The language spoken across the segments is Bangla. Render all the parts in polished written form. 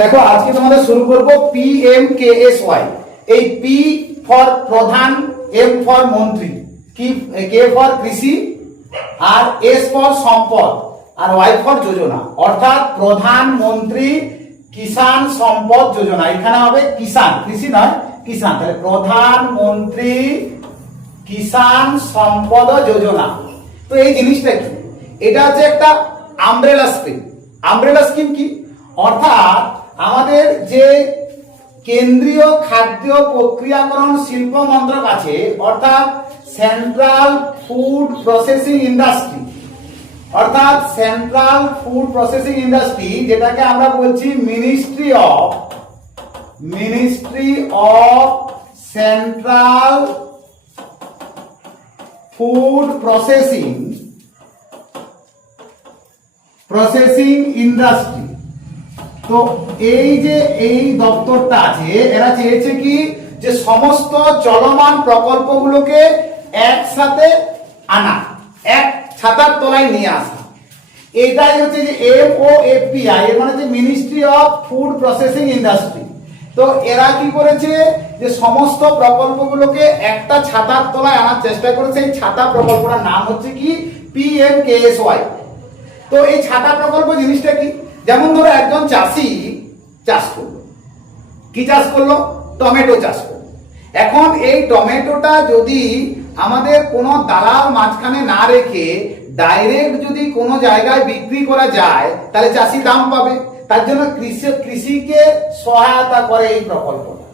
দেখো আজকে তোমাদের শুরু করব PMKSY। এই পি ফর প্রধান, এম ফর মন্ত্রী, কি কে ফর কৃষি, আর এস ফর সম্পদ, আর ওয়াই ফর যোজনা, অর্থাৎ প্রধানমন্ত্রী কিষাণ সম্পদ যোজনা। এখানে হবে কিষাণ, কৃষি নয় কিষাণ, তাহলে প্রধানমন্ত্রী কিষাণ সম্পদ যোজনা। তো এই জিনিসটা কি? এটা হচ্ছে একটা আমব্রেলা স্কিম। আমব্রেলা স্কিম কি? অর্থাৎ আমাদের যে কেন্দ্রীয় খাদ্য প্রক্রিয়াকরণ শিল্প মন্ত্রক আছে, অর্থাৎ সেন্ট্রাল ফুড প্রসেসিং ইন্ডাস্ট্রি, অর্থাৎ সেন্ট্রাল ফুড প্রসেসিং ইন্ডাস্ট্রি, যেটাকে আমরা বলছি ministry of central food processing industry. তো এই যে এই দপ্তরটা আছে, এরা চেয়েছে কি যে সমস্ত চলমান প্রকল্পগুলোকে একসাথে আনা, এক ছাতার তলায় নিয়ে আসা। এটাই হচ্ছে যে MOFPI, এর মানে যে ministry of food processing industry. তো এরা কি করেছে যে সমস্ত প্রকল্পগুলোকে একটা ছাতার তলায় আনার চেষ্টা করেছে। এই ছাতা প্রকল্পটার নাম হচ্ছে কি PMKSY। তো এই ছাতা প্রকল্প জিনিসটা কি? যেমন ধরো একজন চাষি চাষ করলো, কি চাষ করলো? টমেটো চাষ করলো। এখন এই টমেটোটা যদি আমাদের কোনো দালাল মাঝখানে না রেখে ডাইরেক্ট যদি কোনো জায়গায় বিক্রি করা যায়, তাহলে চাষি দাম পাবে। তার জন্য কৃষিকে সহায়তা করে এই প্রকল্পটা।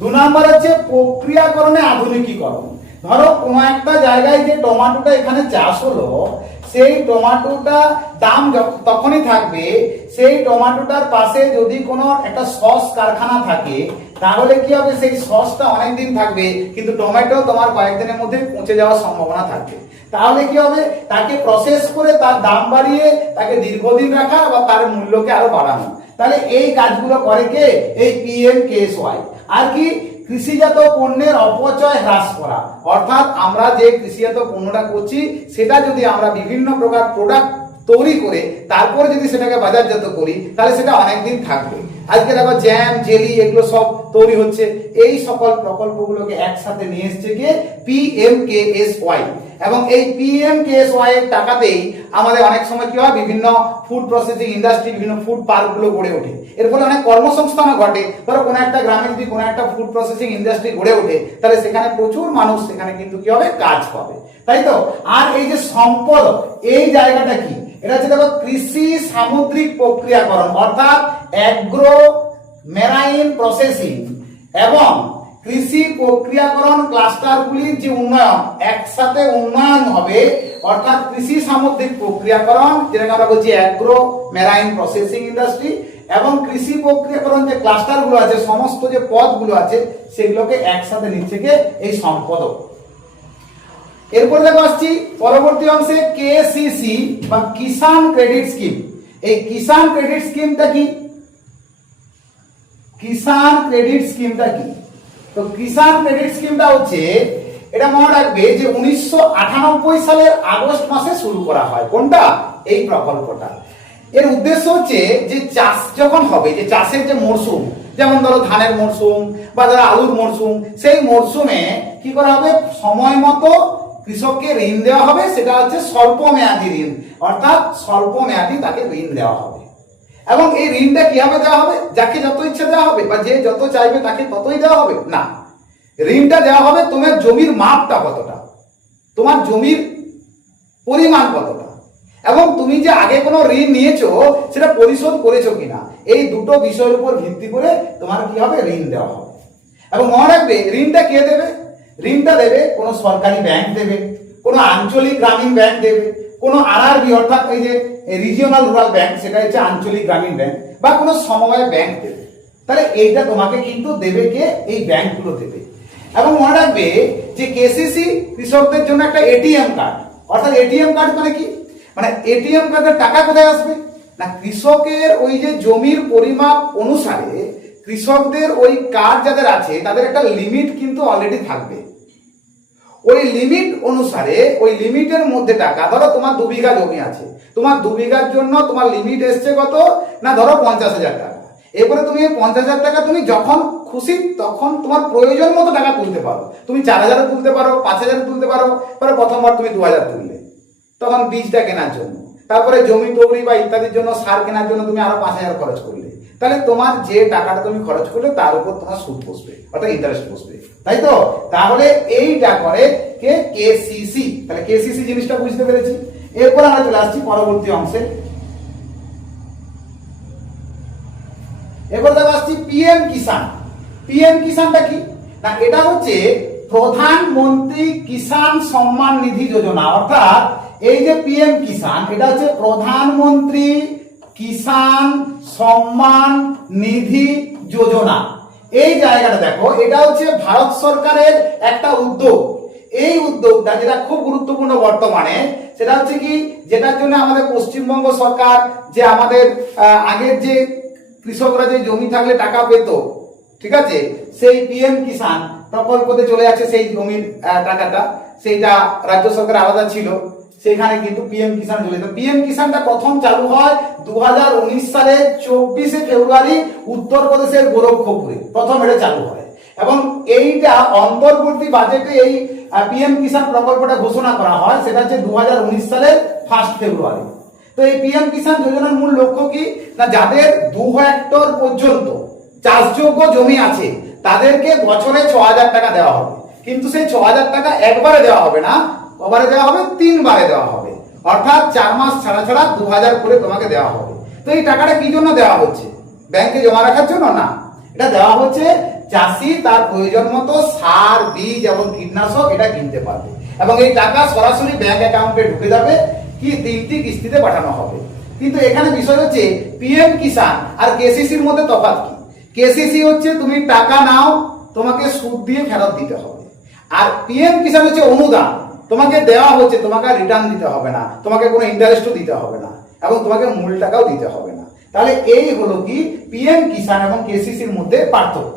2 নম্বর হচ্ছে প্রক্রিয়াকরণে আধুনিকীকরণ। ধরো কোনো একটা জায়গায় যে টমেটোটা এখানে চাষ হলো, সেই টমেটোটা দাম তখনই থাকবে সেই টমেটোটার পাশে যদি কোনো একটা সস কারখানা থাকে, তাহলে কি হবে? সেই সসটা অনেকদিন থাকবে, কিন্তু টমেটো তোমার কয়েকদিনের মধ্যে পচে যাওয়ার সম্ভাবনা থাকবে। তাহলে কি হবে? তাকে প্রসেস করে তার দাম বাড়িয়ে তাকে দীর্ঘদিন রাখা বা তার মূল্যকে আরো বাড়ানো। তাহলে এই কাজগুলো করে কে? এই PMKSY। আর কি? কৃষিজাত পণ্যের অপচয় হ্রাস করা, অর্থাৎ আমরা যে কৃষিজাত পণ্যটা করছি সেটা যদি আমরা বিভিন্ন প্রকার প্রোডাক্ট তৈরি করে তারপর যদি সেটাকে বাজারজাত করি, তাহলে সেটা অনেকদিন থাকবে। আজকে দেখো জ্যাম, জেলি এগুলো সব তৈরি হচ্ছে। এই সকল প্রকল্পগুলোকে একসাথে নিয়ে এসছে কে? PMKSY। এবং এই PMKSY এর টাকাতেই আমাদের অনেক সময় কি হয়, বিভিন্ন ফুড প্রসেসিং ইন্ডাস্ট্রি, বিভিন্ন ফুড পার্ক গুলো গড়ে ওঠে। এর ফলে অনেক কর্মসংস্থানও ঘটে। ধরো কোনো একটা গ্রামে যদি কোনো একটা ফুড প্রসেসিং ইন্ডাস্ট্রি গড়ে ওঠে, তাহলে সেখানে প্রচুর মানুষ সেখানে কিন্তু কি হবে? কাজ পাবে, তাই তো? আর এই যে সম্পদ, এই জায়গাটা কি? এটা হচ্ছে দেখো কৃষি সামুদ্রিক প্রক্রিয়াকরণ, অর্থাৎ অ্যাগ্রো মেরাইন প্রসেসিং এবং কৃষি প্রক্রিয়াকরণ ক্লাস্টারগুলির যে উন্নয়ন, একসাথে উন্নয়ন হবে। অর্থাৎ কৃষি সামুদ্রিক প্রক্রিয়াকরণ, যেটাকে আমরা বলছি অ্যাগ্রো মেরাইন প্রসেসিং ইন্ডাস্ট্রি, এবং কৃষি প্রক্রিয়াকরণ যে ক্লাস্টারগুলো আছে, সমস্ত যে পদগুলো আছে, সেগুলোকে একসাথে নিচ্ছে কে? এই সম্পদ। এরপর দেখো আসছি পরবর্তী অংশে KCC বা কিষাণ ক্রেডিট স্কিম। এই কিষাণ ক্রেডিট স্কিমটা কি? কিষাণ ক্রেডিট স্কিমটা কি? তো কিষাণ ক্রেডিট স্কিমটা হচ্ছে, এটা মনে রাখবে যে 1998 সালের আগস্ট মাসে শুরু করা হয়। কোনটা? এই প্রকল্পটা। এর উদ্দেশ্য হচ্ছে যে চাষ যখন হবে, যে চাষের যে মরশুম, যেমন ধরো ধানের মরশুম বা ধরো আলুর মরশুম, সেই মরশুমে কি করা হবে? সময় মতো কৃষককে ঋণ দেওয়া হবে। সেটা হচ্ছে স্বল্প মেয়াদী ঋণ, অর্থাৎ স্বল্প মেয়াদী তাকে ঋণ দেওয়া হবে। এবং এই ঋণটা কিভাবে দেওয়া হবে? যাকে যত ইচ্ছা দেওয়া হবে বা যে যত চাইবে তাকে ততই দেওয়া হবে না। ঋণটা দেওয়া হবে তোমার জমির মাপটা কতটা, তোমার জমির পরিমাণ কতটা, এবং তুমি যে আগে কোনো ঋণ নিয়েছো সেটা পরিশোধ করেছো কিনা, এই দুটো বিষয়ের উপর ভিত্তি করে তোমার কি হবে? ঋণ দেওয়া হবে। এবং মনে রাখবে, ঋণটা কে দেবে? ঋণটা দেবে কোনো সরকারি ব্যাংক দেবে, কোনো আঞ্চলিক গ্রামীণ ব্যাংক দেবে, কোনো RRB অর্থাৎ এই যে রিজিওনাল রুরাল ব্যাংক, সেটা হচ্ছে আঞ্চলিক গ্রামীণ ব্যাংক, বা কোনো সমবায় ব্যাংক দেবে। তাহলে এইটা তোমাকে কিন্তু দেবে কে? এই ব্যাংকগুলো দেবে। এবং মনে রাখবে যে KCC কৃষকদের জন্য একটা ATM কার্ড। অর্থাৎ ATM কার্ড মানে কি? মানে ATM কার্ডের টাকা কোথায় আসবে না, কৃষকের ওই যে জমির পরিমাপ অনুসারে কৃষকদের ওই কার্ড যাদের আছে তাদের একটা লিমিট কিন্তু অলরেডি থাকবে। ওই লিমিট অনুসারে ওই লিমিটের মধ্যে টাকা, ধরো তোমার 2 বিঘা জমি আছে, তোমার 2 বিঘার জন্য তোমার লিমিট এসছে কত না, ধরো 50,000 টাকা। এরপরে তুমি 50,000 টাকা তুমি যখন খুশি তখন তোমার প্রয়োজন মতো টাকা তুলতে পারো। তুমি 4,000 তুলতে পারো, 5,000 তুলতে পারো। পরে প্রথমবার তুমি 2,000 তুললে, তখন বীজটা কেনার জন্য, তারপরে জমি তৈরি বা ইত্যাদির জন্য সার কেনার জন্য তুমি আরো 5,000 খরচ করলে। তাহলে তোমার যে টাকাটা তুমি খরচ করলে তার উপর তোমার সুদ বসবে, অর্থাৎ ইন্টারেস্ট বসবে, তাই তো? তাহলে এইটা করে কে? কেসিসি। তাহলে কেসিসি জিনিসটা বুঝতে পেরেছি। এরপর আমরা চলে আসছি পরবর্তী অংশে। এরপর দেখো আসছি পিএম কিষাণ। পিএম কিষাণটা কি না, এটা হচ্ছে প্রধানমন্ত্রী কিষাণ সম্মান নিধি যোজনা। অর্থাৎ এই যে পিএম কিষাণ, এটা হচ্ছে প্রধানমন্ত্রী কিষাণ সম্মান নিধি যোজনা। এই জায়গাটা দেখো, এটা হচ্ছে ভারত সরকারের একটা উদ্যোগ। এই উদ্যোগটা যেটা খুব গুরুত্বপূর্ণ বর্তমানে, সেটা হচ্ছে কি, যেটার জন্য আমাদের পশ্চিমবঙ্গ সরকার যে আমাদের আগের যে কৃষকরা যে জমি থাকলে টাকা পেত, ঠিক আছে, সেই পিএম কিষাণ প্রকল্পতে চলে যাচ্ছে সেই জমির টাকাটা। সেইটা রাজ্য সরকার আলাদা ছিল, সেখানে কিন্তু পিএম কিষাণ চলে যেত। পিএম কিষাণটা প্রথম চালু হয় 2019 সালের 24শে ফেব্রুয়ারি উত্তরপ্রদেশের গোরক্ষপুরে প্রথম এটা চালু হয়। এবং এইটা অন্তর্বর্তী বাজেটে এই পিএম কিষাণ প্রকল্পটা ঘোষণা করা হয়, সেটা হচ্ছে 2019 সালের 1 ফেব্রুয়ারি। তো এই পিএম কিষাণ যোজনার মূল লক্ষ্য কি না, যাদের 2 হেক্টর পর্যন্ত চাষযোগ্য জমি আছে তাদেরকে বছরে 6,000 টাকা দেওয়া হবে। কিন্তু সেই 6,000 টাকা একবারে দেওয়া হবে না, কবারে দেওয়া হবে? 3 বারে দেওয়া হবে। অর্থাৎ 4 মাস ছাড়া ছাড়া 2,000 করে তোমাকে দেওয়া হবে। তো এই টাকাটা কি জন্য দেওয়া হচ্ছে? ব্যাংকে জমা রাখার জন্য না, এটা দেওয়া হচ্ছে চাষি তার প্রয়োজন মতো সার, বীজ এবং কীটনাশক এটা কিনতে পারবে, এবং এই টাকা সরাসরি ব্যাংক অ্যাকাউন্টে ঢুকে যাবে, কি 3টি কিস্তিতে পাঠানো হবে। কিন্তু এখানে বিষয় হচ্ছে পিএম কিষাণ আর কেসিসির মধ্যে তফাৎ কি? কেসিসি হচ্ছে তুমি টাকা নাও, তোমাকে সুদ দিয়ে ফেরত দিতে হবে। আর পিএম কিষাণ হচ্ছে অনুদান, তোমাকে দেওয়া হচ্ছে, তোমাকে রিটার্ন দিতে হবে না, তোমাকে কোনো ইন্টারেস্টও দিতে হবে না, এবং তোমাকে মূল টাকাও দিতে হবে না। তাহলে এই হলো কি পিএম কিষাণ এবং কেসিসির মধ্যে পার্থক্য।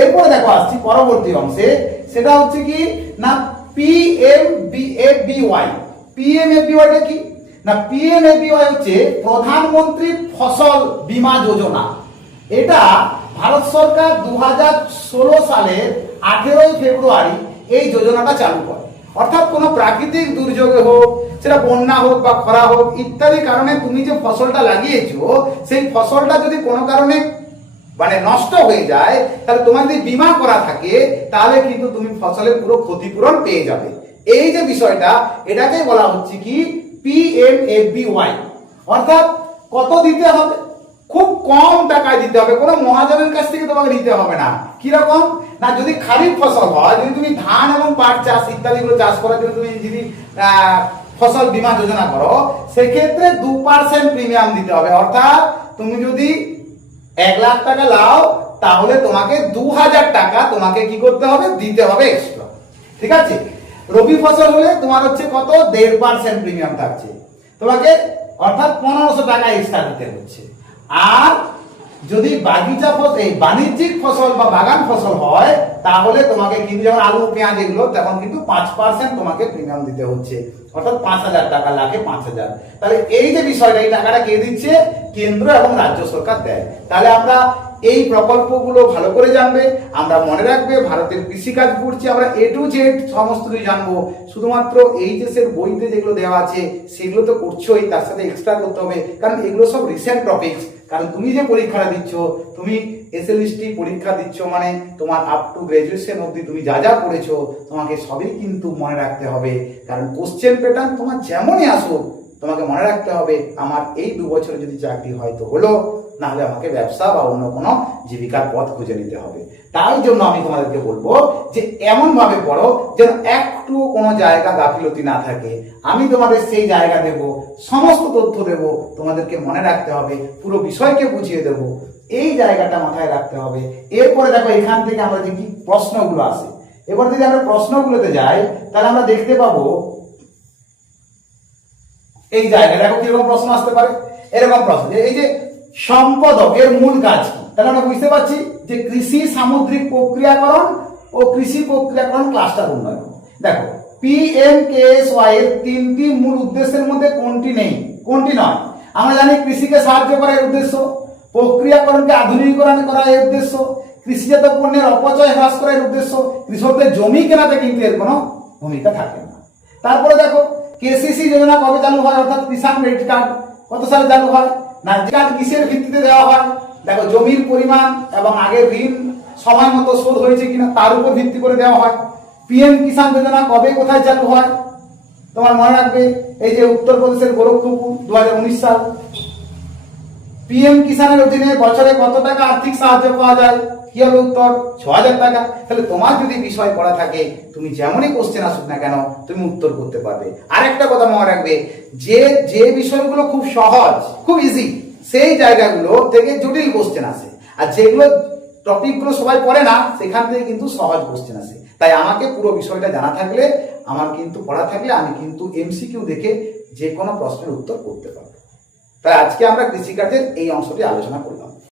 এরপরে দেখো আসছি পরবর্তী অংশে, সেটা হচ্ছে কি না পিএমএফবিওয়াই। পিএমএফবিওয়াইটা কি না, পিএমএফবিওয়াই হচ্ছে প্রধানমন্ত্রী ফসল বীমা যোজনা। এটা ভারত সরকার 2016 সালের 18 ফেব্রুয়ারি এই যোজনাটা চালু করে। অর্থাৎ কোনো প্রাকৃতিক দুর্যোগে হোক, সেটা বন্যা হোক বা খরা হোক ইত্যাদি কারণে তুমি যে ফসলটা লাগিয়েছো, সেই ফসলটা যদি কোনো কারণে মানে নষ্ট হয়ে যায়, তাহলে তোমার যদি বীমা করা থাকে তাহলে কিন্তু তুমি ফসলের পুরো ক্ষতিপূরণ পেয়ে যাবে। এই যে বিষয়টা, এটাকে বলা হচ্ছে কি পিএমএফবিওয়াই। অর্থাৎ কত দিতে হবে? খুব কম টাকায় দিতে হবে, কোনো মহাজনের কাছ থেকে তোমাকে নিতে হবে না। কিরকম না, যদি খারিফ ফসল হয়, যদি তুমি ধান এবং পাট চাষ ইত্যাদিগুলো চাষ করার জন্য তুমি যদি ফসল বীমা যোজনা করো, সেক্ষেত্রে 2% প্রিমিয়াম দিতে হবে। অর্থাৎ তুমি যদি 1 লাখ টাকা লাও, তাহলে তোমাকে 2,000 টাকা তোমাকে কি করতে হবে? দিতে হবে এক্সট্রা, ঠিক আছে? রবি ফসল হলে তোমার হচ্ছে কত? 1.5% প্রিমিয়াম থাকছে তোমাকে, অর্থাৎ 1,500 টাকা এক্সট্রা দিতে হচ্ছে। আর যদি বাগিচা ফসল, বাণিজ্যিক ফসল বা বাগান ফসল হয়, তাহলে তোমাকে কিন্তু যেমন আলু, পেঁয়াজ এগুলো, তখন কিন্তু 5% তোমাকে প্রিমিয়াম দিতে হচ্ছে, অর্থাৎ 5,000 টাকা, লাখে 5,000। তাহলে এই যে বিষয়টা, এই টাকাটা কে দিচ্ছে? কেন্দ্র এবং রাজ্য সরকার দেয়। তাহলে আমরা এই প্রকল্পগুলো ভালো করে জানবে, আমরা মনে রাখবে ভারতের কৃষিকাজ পড়ছি, আমরা A to Z সমস্ত কিছু জানবো। শুধুমাত্র এইচএস এর বইতে যেগুলো দেওয়া আছে সেগুলো তো করছোই, তার সাথে এক্সট্রা করতে হবে, কারণ এগুলো সব রিসেন্ট টপিকস। কারণ তুমি যে পরীক্ষাটা দিচ্ছ, তুমি এসএলএসটি পরীক্ষা দিচ্ছ, মানে তোমার আপ টু গ্রাজুয়েশন অবধি তুমি যা যা পড়েছো তোমাকে সবই কিন্তু মনে রাখতে হবে। কারণ কোশ্চেন প্যাটার্ন তোমার যেমনই আসুক, তোমাকে মনে রাখতে হবে আমার এই 2 বছরে যদি চাকরি হয়তো হলো, না হলে আমাকে ব্যবসা বা অন্য কোনো জীবিকার পথ খুঁজে নিতে হবে। তাই জন্য আমি তোমাদেরকে বলবো যে এমন ভাবে পড়ো যেন একটু কোনো জায়গা গাফিলতি না থাকে। আমি তোমাদের সেই জায়গা দেব, সমস্ত তথ্য দেব, তোমাদেরকে মনে রাখতে হবে, পুরো বিষয়কে বুঝিয়ে দেব, এই জায়গাটা মাথায় রাখতে হবে। এরপরে দেখো এখান থেকে আমরা দেখি প্রশ্নগুলো আসে। এবার যদি আমরা প্রশ্নগুলোতে যাই, তাহলে আমরা দেখতে পাবো এই জায়গায় দেখো কিরকম প্রশ্ন আসতে পারে। এরকম প্রশ্ন, এই যে সম্পদক এর মূল কাজ কি, তাহলে আমরা বুঝতে পারছি যে কৃষি সামুদ্রিক প্রক্রিয়াকরণ ও কৃষি প্রক্রিয়াকরণ ক্লাস্টার উন্নয়ন। দেখো পিএমকেএসওয়াই এর 3টি মূল উদ্দেশ্যের মধ্যে কোনটি নেই, কোনটি নয়? আমরা জানি কৃষিকে সাহায্য করার উদ্দেশ্য, প্রক্রিয়াকরণকে আধুনিকীকরণ করা এর উদ্দেশ্য, কৃষিজাত পণ্যের অপচয় হ্রাস করার উদ্দেশ্য, কৃষকদের জমি কেনাতে কিন্তু এর কোনো ভূমিকা থাকে না। তারপরে দেখো কেসিসি যোজনা কবে চালু হয়, অর্থাৎ কিষাণ ক্রেডিট কার্ড কত সালে চালু হয় না, যে কার্ড কিসের ভিত্তিতে দেওয়া হয়, দেখো জমির পরিমাণ এবং আগের ঋণ সময় মতো শোধ হয়েছে কিনা তার উপর ভিত্তি করে দেওয়া হয়। পিএম কিষাণ যোজনা কবে কোথায় চালু হয়, তোমার মনে রাখবে এই যে উত্তরপ্রদেশের গোরখপুর 2019 সাল। পিএম কিষাণের অধীনে বছরে কত টাকা আর্থিক সাহায্য পাওয়া যায়, কি হবে উত্তর 6000 টাকা। তাহলে তোমার যদি বিষয় পড়া থাকে তুমি যেমনই কোশ্চেন আসুক না কেন তুমি উত্তর করতে পারবে। আর একটা কথা মনে রাখবে, যে যে বিষয়গুলো খুব সহজ খুব ইজি সেই জায়গাগুলো থেকে জটিল কোশ্চেন আসে, আর যেগুলো টপিকগুলো সবাই পড়ে না সেখান থেকে কিন্তু সহজ কোশ্চেন আসে। তাই আমাকে পুরো বিষয়টা জানা থাকলে, আমার কিন্তু পড়া থাকলে আমি কিন্তু এমসিকিউ দেখে যে কোনো প্রশ্নের উত্তর করতে পারবো। তাই আজকে আমরা কৃষিকাজের এই অংশটি আলোচনা করলাম।